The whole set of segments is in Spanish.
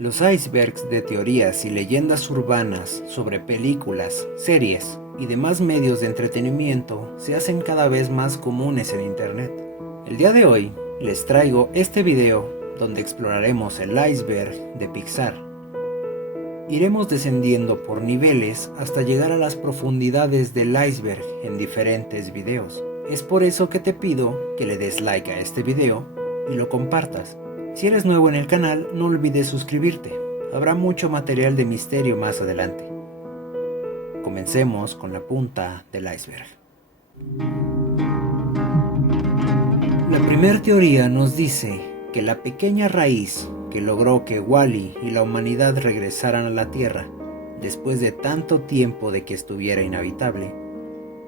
Los icebergs de teorías y leyendas urbanas sobre películas, series y demás medios de entretenimiento se hacen cada vez más comunes en internet. El día de hoy les traigo este video donde exploraremos el iceberg de Pixar. Iremos descendiendo por niveles hasta llegar a las profundidades del iceberg en diferentes videos. Es por eso que te pido que le des like a este video y lo compartas. Si eres nuevo en el canal, no olvides suscribirte. Habrá mucho material de misterio más adelante. Comencemos con la punta del iceberg. La primera teoría nos dice que la pequeña raíz que logró que Wall-E y la humanidad regresaran a la Tierra después de tanto tiempo de que estuviera inhabitable,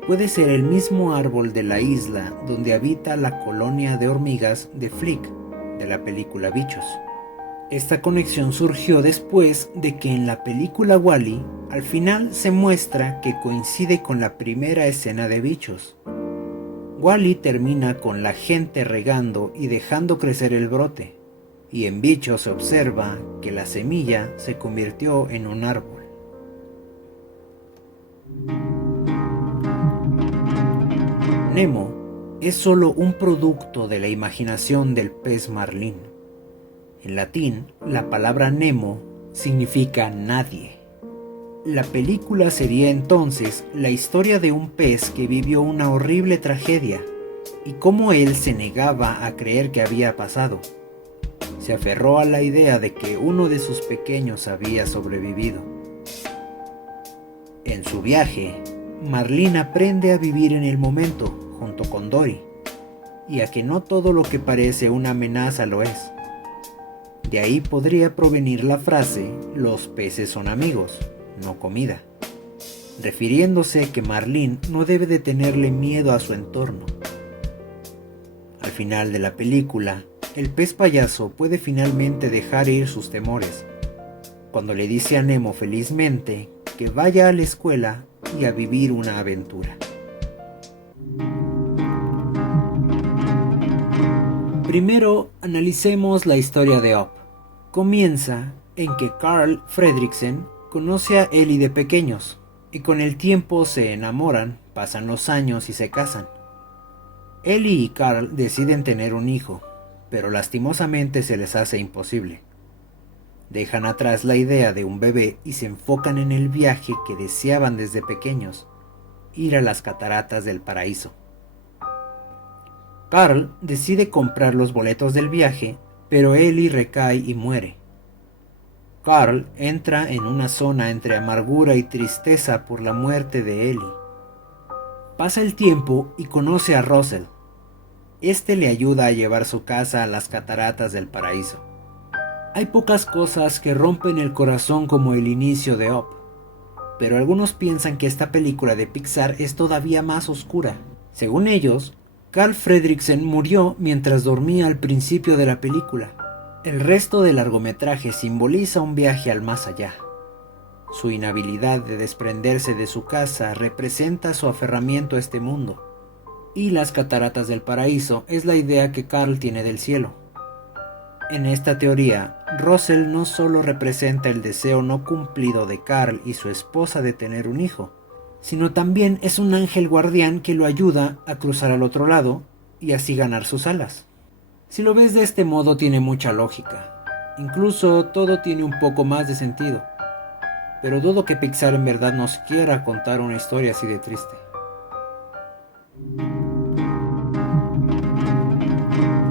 puede ser el mismo árbol de la isla donde habita la colonia de hormigas de Flick, de la película Bichos. Esta conexión surgió después de que en la película Wall-E al final se muestra que coincide con la primera escena de Bichos. Wall-E termina con la gente regando y dejando crecer el brote, y en Bichos se observa que la semilla se convirtió en un árbol. Nemo es solo un producto de la imaginación del pez marlín. En latín, la palabra Nemo significa nadie. La película sería entonces la historia de un pez que vivió una horrible tragedia y cómo él se negaba a creer que había pasado. Se aferró a la idea de que uno de sus pequeños había sobrevivido. En su viaje, Marlín aprende a vivir en el momento junto con Dory, y a que no todo lo que parece una amenaza lo es. De ahí podría provenir la frase, los peces son amigos, no comida, refiriéndose que Marlín no debe de tenerle miedo a su entorno. Al final de la película, el pez payaso puede finalmente dejar ir sus temores, cuando le dice a Nemo felizmente que vaya a la escuela y a vivir una aventura. Primero, analicemos la historia de Up. Comienza en que Carl Fredricksen conoce a Ellie de pequeños, y con el tiempo se enamoran, pasan los años y se casan. Ellie y Carl deciden tener un hijo, pero lastimosamente se les hace imposible. Dejan atrás la idea de un bebé y se enfocan en el viaje que deseaban desde pequeños, ir a las cataratas del paraíso. Carl decide comprar los boletos del viaje, pero Ellie recae y muere. Carl entra en una zona entre amargura y tristeza por la muerte de Ellie. Pasa el tiempo y conoce a Russell. Este le ayuda a llevar su casa a las cataratas del paraíso. Hay pocas cosas que rompen el corazón como el inicio de Up, pero algunos piensan que esta película de Pixar es todavía más oscura. Según ellos, Carl Fredricksen murió mientras dormía al principio de la película. El resto del largometraje simboliza un viaje al más allá. Su inhabilidad de desprenderse de su casa representa su aferramiento a este mundo. Y las cataratas del paraíso es la idea que Carl tiene del cielo. En esta teoría, Russell no solo representa el deseo no cumplido de Carl y su esposa de tener un hijo, sino también es un ángel guardián que lo ayuda a cruzar al otro lado y así ganar sus alas. Si lo ves de este modo tiene mucha lógica, incluso todo tiene un poco más de sentido, pero dudo que Pixar en verdad nos quiera contar una historia así de triste.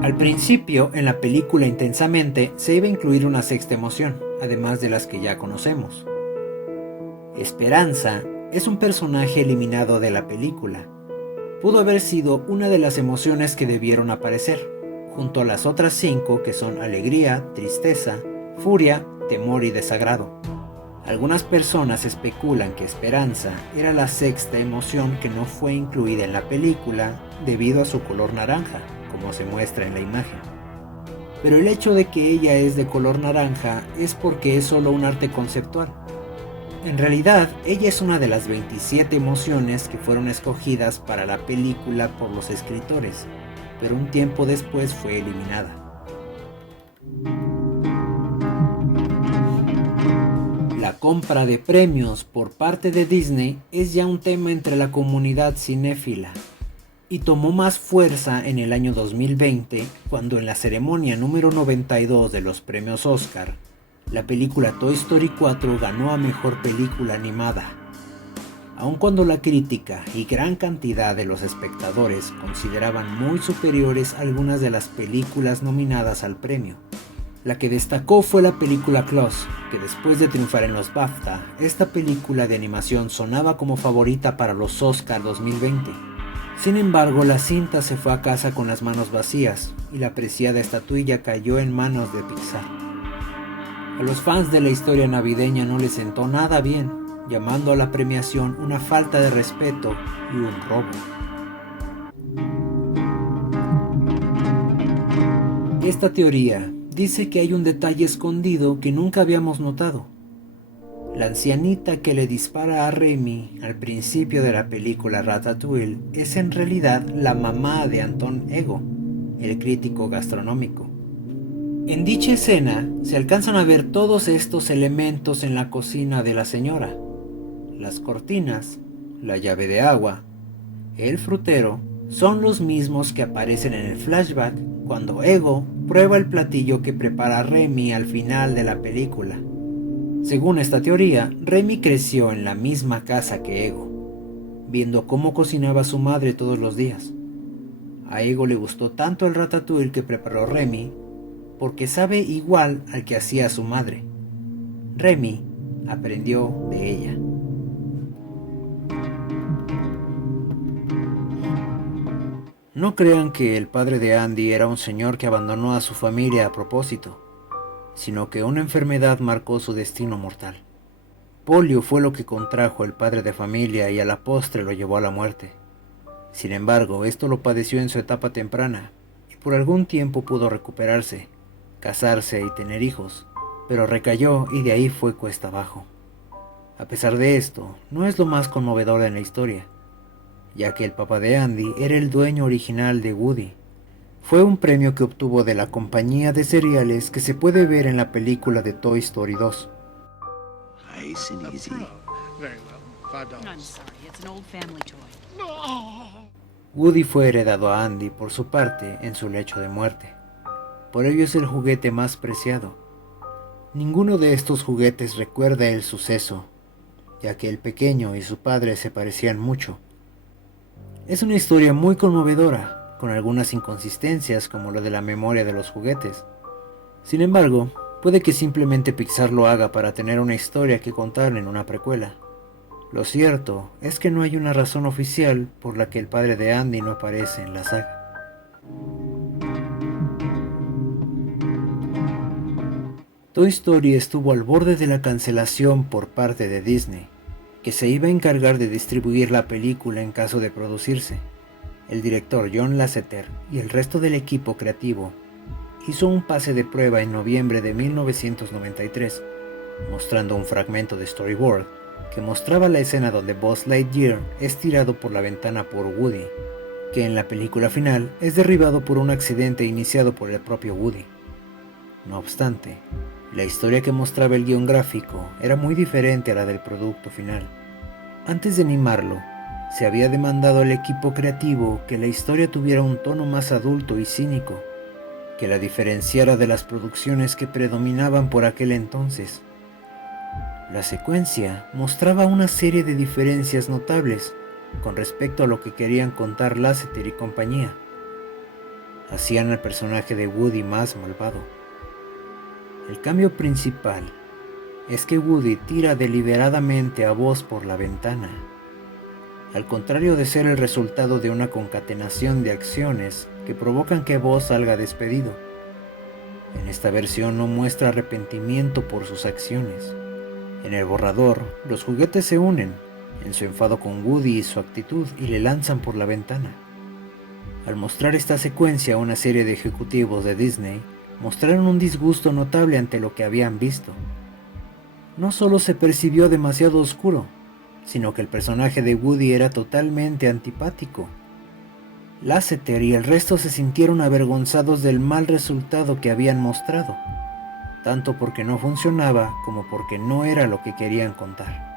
Al principio, en la película Intensamente, se iba a incluir una sexta emoción, además de las que ya conocemos. Esperanza es un personaje eliminado de la película. Pudo haber sido una de las emociones que debieron aparecer, junto a las otras 5 que son alegría, tristeza, furia, temor y desagrado. Algunas personas especulan que Esperanza era la sexta emoción que no fue incluida en la película debido a su color naranja, como se muestra en la imagen. Pero el hecho de que ella es de color naranja es porque es solo un arte conceptual. En realidad, ella es una de las 27 emociones que fueron escogidas para la película por los escritores, pero un tiempo después fue eliminada. compra de premios por parte de Disney es ya un tema entre la comunidad cinéfila, y tomó más fuerza en el año 2020, cuando en la ceremonia número 92 de los premios Oscar, la película Toy Story 4 ganó a Mejor Película Animada. Aun cuando la crítica y gran cantidad de los espectadores consideraban muy superiores algunas de las películas nominadas al premio, la que destacó fue la película Klaus, que después de triunfar en los BAFTA, esta película de animación sonaba como favorita para los Oscar 2020. Sin embargo, la cinta se fue a casa con las manos vacías y la preciada estatuilla cayó en manos de Pixar. A los fans de la historia navideña no les sentó nada bien, llamando a la premiación una falta de respeto y un robo. Esta teoría dice que hay un detalle escondido que nunca habíamos notado. La ancianita que le dispara a Remy al principio de la película Ratatouille es en realidad la mamá de Anton Ego, el crítico gastronómico. En dicha escena se alcanzan a ver todos estos elementos en la cocina de la señora: las cortinas, la llave de agua, el frutero, son los mismos que aparecen en el flashback cuando Ego prueba el platillo que prepara Remy al final de la película. Según esta teoría, Remy creció en la misma casa que Ego, viendo cómo cocinaba su madre todos los días. A Ego le gustó tanto el ratatouille que preparó Remy porque sabe igual al que hacía su madre. Remy aprendió de ella. No crean que el padre de Andy era un señor que abandonó a su familia a propósito, sino que una enfermedad marcó su destino mortal. Polio fue lo que contrajo el padre de familia y a la postre lo llevó a la muerte. Sin embargo, esto lo padeció en su etapa temprana, y por algún tiempo pudo recuperarse, casarse y tener hijos, pero recayó y de ahí fue cuesta abajo. A pesar de esto, no es lo más conmovedor en la historia, ya que el papá de Andy era el dueño original de Woody. Fue un premio que obtuvo de la compañía de cereales que se puede ver en la película de Toy Story 2. Nice and easy. Very well. $5. I'm sorry, it's an old family toy. Woody fue heredado a Andy por su parte en su lecho de muerte. Por ello es el juguete más preciado. Ninguno de estos juguetes recuerda el suceso, ya que el pequeño y su padre se parecían mucho. Es una historia muy conmovedora, con algunas inconsistencias como lo de la memoria de los juguetes. Sin embargo, puede que simplemente Pixar lo haga para tener una historia que contar en una precuela. Lo cierto es que no hay una razón oficial por la que el padre de Andy no aparece en la saga. Toy Story estuvo al borde de la cancelación por parte de Disney, que se iba a encargar de distribuir la película en caso de producirse. El director John Lasseter y el resto del equipo creativo hizo un pase de prueba en noviembre de 1993, mostrando un fragmento de storyboard que mostraba la escena donde Buzz Lightyear es tirado por la ventana por Woody, que en la película final es derribado por un accidente iniciado por el propio Woody. No obstante, la historia que mostraba el guión gráfico era muy diferente a la del producto final. Antes de animarlo, se había demandado al equipo creativo que la historia tuviera un tono más adulto y cínico, que la diferenciara de las producciones que predominaban por aquel entonces. La secuencia mostraba una serie de diferencias notables con respecto a lo que querían contar Lasseter y compañía. Hacían al personaje de Woody más malvado. El cambio principal es que Woody tira deliberadamente a Buzz por la ventana, al contrario de ser el resultado de una concatenación de acciones que provocan que Buzz salga despedido. En esta versión no muestra arrepentimiento por sus acciones. En el borrador, los juguetes se unen en su enfado con Woody y su actitud y le lanzan por la ventana. Al mostrar esta secuencia a una serie de ejecutivos de Disney, mostraron un disgusto notable ante lo que habían visto. No solo se percibió demasiado oscuro, sino que el personaje de Woody era totalmente antipático. Lasseter y el resto se sintieron avergonzados del mal resultado que habían mostrado. tanto porque no funcionaba como porque no era lo que querían contar.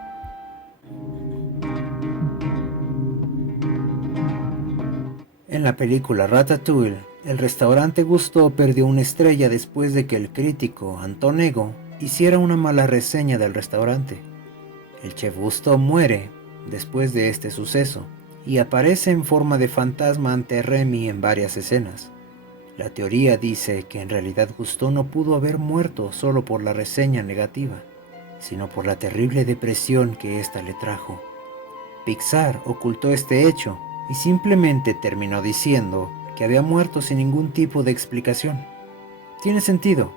En la película Ratatouille, el restaurante Gusteau perdió una estrella después de que el crítico Anton Ego hiciera una mala reseña del restaurante. El chef Gusteau muere después de este suceso y aparece en forma de fantasma ante Remy en varias escenas. La teoría dice que en realidad Gusteau no pudo haber muerto solo por la reseña negativa, sino por la terrible depresión que ésta le trajo. Pixar ocultó este hecho y simplemente terminó diciendo que había muerto sin ningún tipo de explicación. Tiene sentido,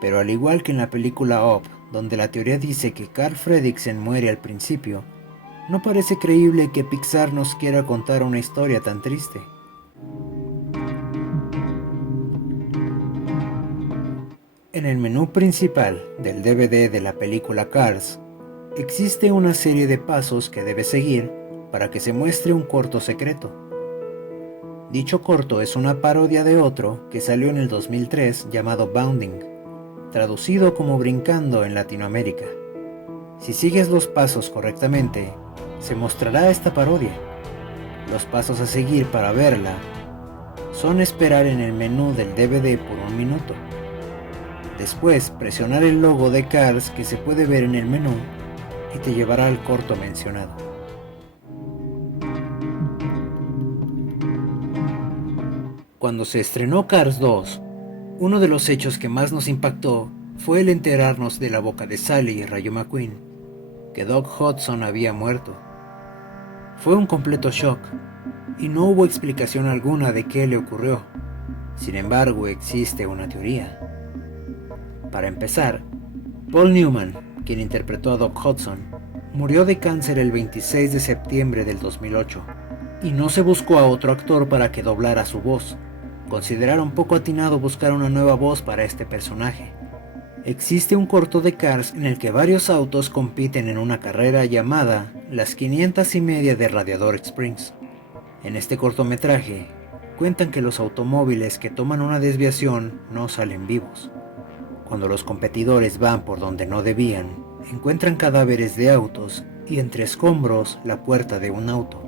pero al igual que en la película Up, donde la teoría dice que Carl Fredricksen muere al principio, no parece creíble que Pixar nos quiera contar una historia tan triste. En el menú principal del DVD de la película Cars, existe una serie de pasos que debes seguir para que se muestre un corto secreto. Dicho corto es una parodia de otro que salió en el 2003 llamado Bounding, traducido como Brincando en Latinoamérica. Si sigues los pasos correctamente, se mostrará esta parodia. Los pasos a seguir para verla son esperar en el menú del DVD por 1 minuto. Después, presionar el logo de Cars que se puede ver en el menú y te llevará al corto mencionado. Cuando se estrenó Cars 2, uno de los hechos que más nos impactó fue el enterarnos de la boca de Sally y Rayo McQueen, que Doc Hudson había muerto. Fue un completo shock, y no hubo explicación alguna de qué le ocurrió. Sin embargo, existe una teoría. Para empezar, Paul Newman, quien interpretó a Doc Hudson, murió de cáncer el 26 de septiembre del 2008, y no se buscó a otro actor para que doblara su voz. Consideraron poco atinado buscar una nueva voz para este personaje. Existe un corto de Cars en el que varios autos compiten en una carrera llamada Las 500 y media de Radiador Springs. En este cortometraje, cuentan que los automóviles que toman una desviación no salen vivos. Cuando los competidores van por donde no debían, encuentran cadáveres de autos y entre escombros la puerta de un auto.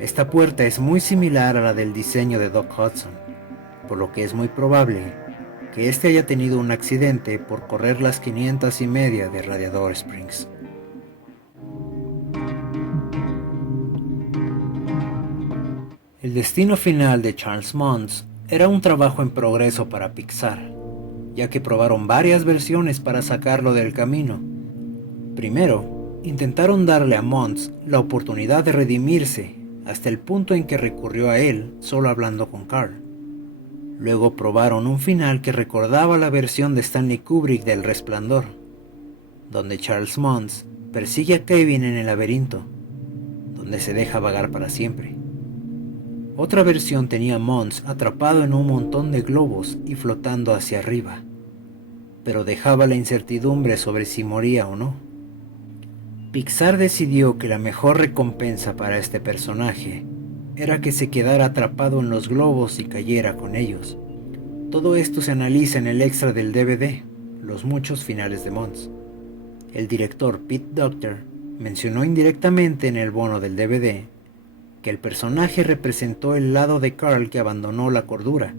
Esta puerta es muy similar a la del diseño de Doc Hudson, por lo que es muy probable que este haya tenido un accidente por correr las 500 y media de Radiador Springs. El destino final de Charles Mons era un trabajo en progreso para Pixar, ya que probaron varias versiones para sacarlo del camino. Primero, intentaron darle a Mons la oportunidad de redimirse hasta el punto en que recurrió a él solo hablando con Carl. Luego probaron un final que recordaba la versión de Stanley Kubrick del Resplandor, donde Charles Mons persigue a Kevin en el laberinto, donde se deja vagar para siempre. Otra versión tenía a Mons atrapado en un montón de globos y flotando hacia arriba, pero dejaba la incertidumbre sobre si moría o no. Pixar decidió que la mejor recompensa para este personaje era que se quedara atrapado en los globos y cayera con ellos. Todo esto se analiza en el extra del DVD, los muchos finales de Mons. El director Pete Docter mencionó indirectamente en el bono del DVD que el personaje representó el lado de Carl que abandonó la cordura,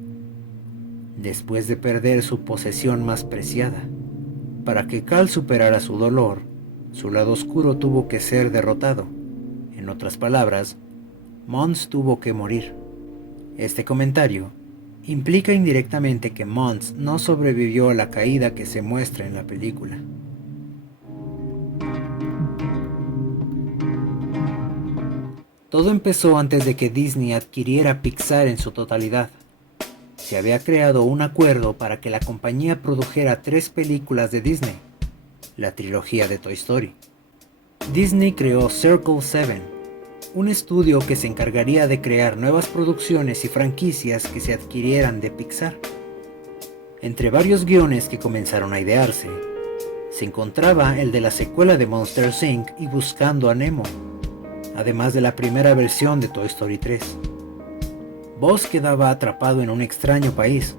después de perder su posesión más preciada. Para que Carl superara su dolor, su lado oscuro tuvo que ser derrotado. En otras palabras, Mons tuvo que morir. Este comentario implica indirectamente que Mons no sobrevivió a la caída que se muestra en la película. Todo empezó antes de que Disney adquiriera Pixar en su totalidad. Se había creado un acuerdo para que la compañía produjera 3 películas de Disney, la trilogía de Toy Story. Disney creó Circle 7, un estudio que se encargaría de crear nuevas producciones y franquicias que se adquirieran de Pixar. Entre varios guiones que comenzaron a idearse, se encontraba el de la secuela de Monsters Inc. y Buscando a Nemo, además de la primera versión de Toy Story 3. Buzz quedaba atrapado en un extraño país.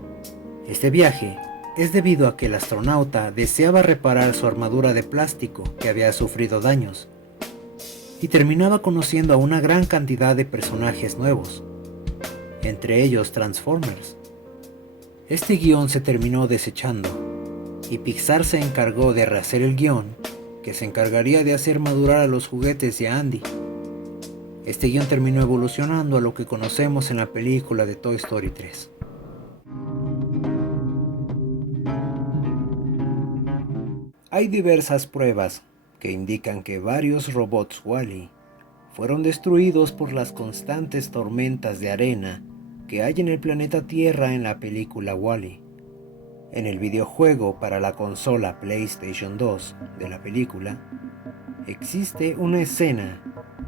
Este viaje es debido a que el astronauta deseaba reparar su armadura de plástico que había sufrido daños, y terminaba conociendo a una gran cantidad de personajes nuevos, entre ellos Transformers. Este guión se terminó desechando, y Pixar se encargó de rehacer el guión, que se encargaría de hacer madurar a los juguetes de Andy. Este guión terminó evolucionando a lo que conocemos en la película de Toy Story 3. Hay diversas pruebas que indican que varios robots Wall-E fueron destruidos por las constantes tormentas de arena que hay en el planeta Tierra en la película Wall-E. En el videojuego para la consola PlayStation 2 de la película, existe una escena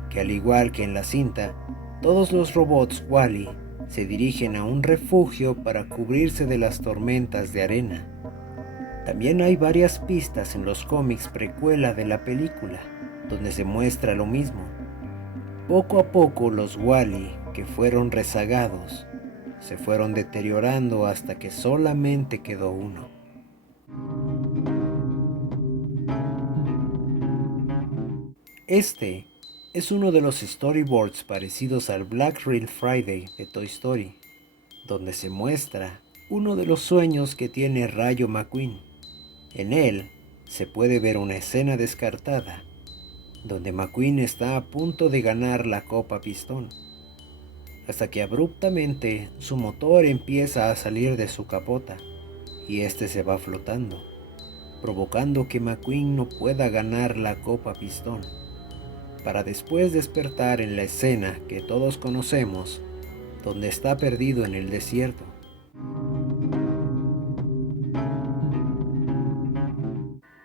que, al igual que en la cinta, todos los robots Wall-E se dirigen a un refugio para cubrirse de las tormentas de arena. También hay varias pistas en los cómics precuela de la película, donde se muestra lo mismo. Poco a poco los Wall-E que fueron rezagados se fueron deteriorando hasta que solamente quedó uno. Este es uno de los storyboards parecidos al Black Reel Friday de Toy Story, donde se muestra uno de los sueños que tiene Rayo McQueen. En él se puede ver una escena descartada, donde McQueen está a punto de ganar la Copa Pistón, hasta que abruptmente su motor empieza a salir de su capota y este se va flotando, provocando que McQueen no pueda ganar la Copa Pistón, para después despertar en la escena que todos conocemos, donde está perdido en el desierto.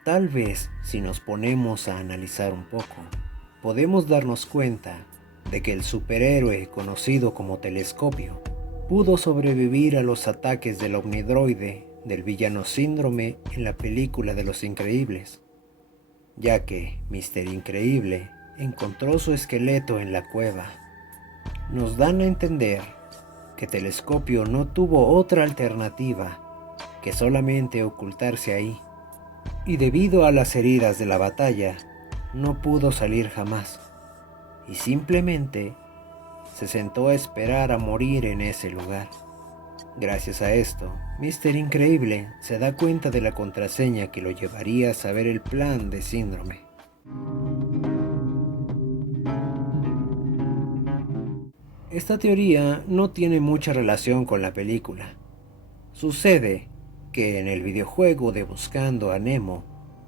Tal vez, si nos ponemos a analizar un poco, podemos darnos cuenta de que el superhéroe conocido como Telescopio pudo sobrevivir a los ataques del Omnidroide del villano Síndrome en la película de Los Increíbles, ya que Mr. Increíble encontró su esqueleto en la cueva. Nos dan a entender que Telescopio no tuvo otra alternativa que solamente ocultarse ahí, y debido a las heridas de la batalla, no pudo salir jamás, y simplemente se sentó a esperar a morir en ese lugar. Gracias a esto, Mr. Increíble se da cuenta de la contraseña que lo llevaría a saber el plan de Síndrome. Esta teoría no tiene mucha relación con la película. Sucede que en el videojuego de Buscando a Nemo,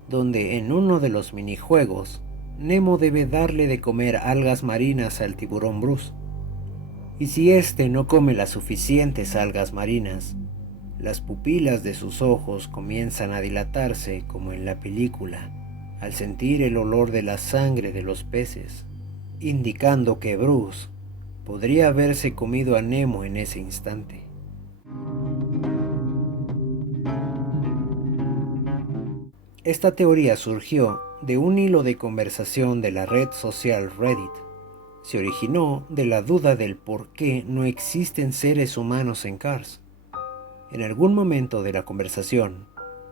donde en uno de los minijuegos, Nemo debe darle de comer algas marinas al tiburón Bruce, y si éste no come las suficientes algas marinas, las pupilas de sus ojos comienzan a dilatarse como en la película, al sentir el olor de la sangre de los peces, indicando que Bruce podría haberse comido a Nemo en ese instante. Esta teoría surgió de un hilo de conversación de la red social Reddit. Se originó de la duda del por qué no existen seres humanos en Cars. En algún momento de la conversación,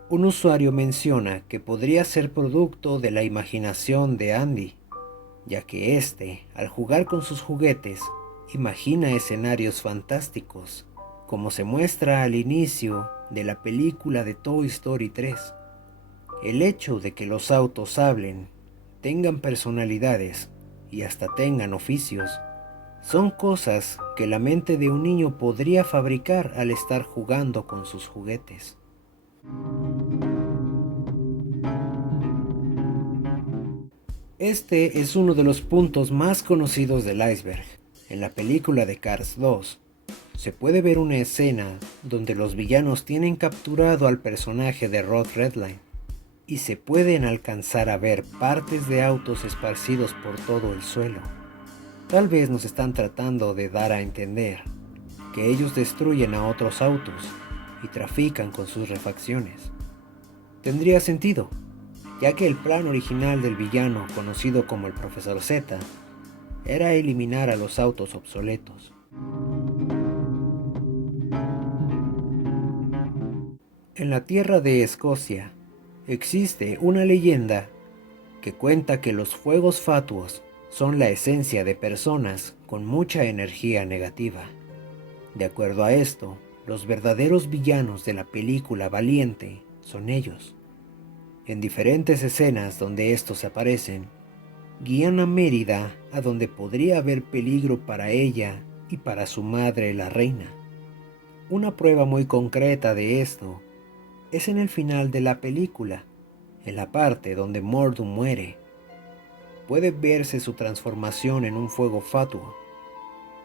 un usuario menciona que podría ser producto de la imaginación de Andy, ya que éste, al jugar con sus juguetes, imagina escenarios fantásticos, como se muestra al inicio de la película de Toy Story 3. El hecho de que los autos hablen, tengan personalidades y hasta tengan oficios, son cosas que la mente de un niño podría fabricar al estar jugando con sus juguetes. Este es uno de los puntos más conocidos del iceberg. En la película de Cars 2, se puede ver una escena donde los villanos tienen capturado al personaje de Rod Redline, y se pueden alcanzar a ver partes de autos esparcidos por todo el suelo. Tal vez nos están tratando de dar a entender que ellos destruyen a otros autos y trafican con sus refacciones. Tendría sentido, ya que el plan original del villano, conocido como el Profesor Z, era eliminar a los autos obsoletos. En En la tierra de Escocia existe una leyenda que cuenta que los fuegos fatuos son la esencia de personas con mucha energía negativa. De acuerdo a esto, los verdaderos villanos de la película Valiente son ellos. En diferentes escenas donde estos aparecen, guían a Mérida a donde podría haber peligro para ella y para su madre la reina. Una prueba muy concreta de esto es en el final de la película, en la parte donde Mordo muere. Puede verse su transformación en un fuego fatuo,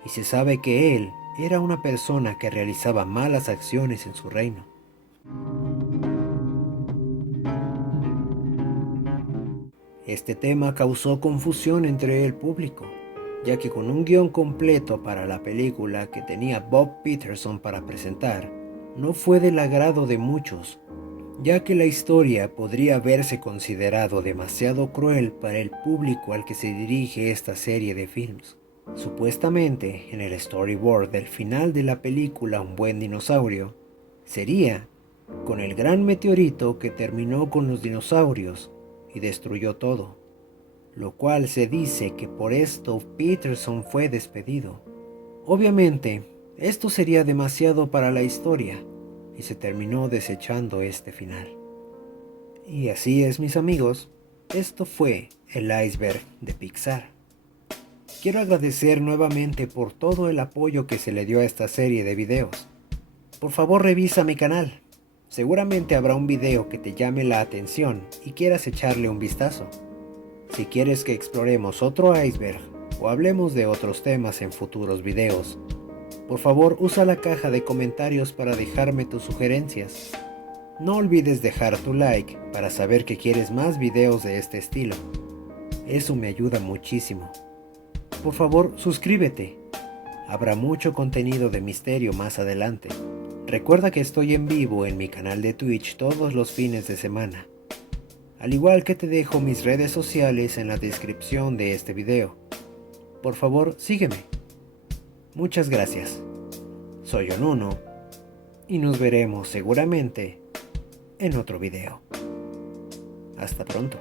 y se sabe que él era una persona que realizaba malas acciones en su reino. Este tema causó confusión entre el público, ya que con un guión completo para la película que tenía Bob Peterson para presentar, no fue del agrado de muchos, ya que la historia podría haberse considerado demasiado cruel para el público al que se dirige esta serie de films. Supuestamente, en el storyboard del final de la película Un buen dinosaurio, sería con el gran meteorito que terminó con los dinosaurios y destruyó todo, lo cual se dice que por esto Peterson fue despedido. Obviamente, esto sería demasiado para la historia, y se terminó desechando este final. Y así es, mis amigos, esto fue el iceberg de Pixar. Quiero agradecer nuevamente por todo el apoyo que se le dio a esta serie de videos. Por favor, revisa mi canal. Seguramente habrá un video que te llame la atención y quieras echarle un vistazo. Si quieres que exploremos otro iceberg o hablemos de otros temas en futuros videos, por favor usa la caja de comentarios para dejarme tus sugerencias. No olvides dejar tu like para saber que quieres más videos de este estilo. Eso me ayuda muchísimo. Por favor, suscríbete. Habrá mucho contenido de misterio más adelante. Recuerda que estoy en vivo en mi canal de Twitch todos los fines de semana. Al igual que te dejo mis redes sociales en la descripción de este video. Por favor, sígueme. Muchas gracias. Soy Onuno y nos veremos seguramente en otro video. Hasta pronto.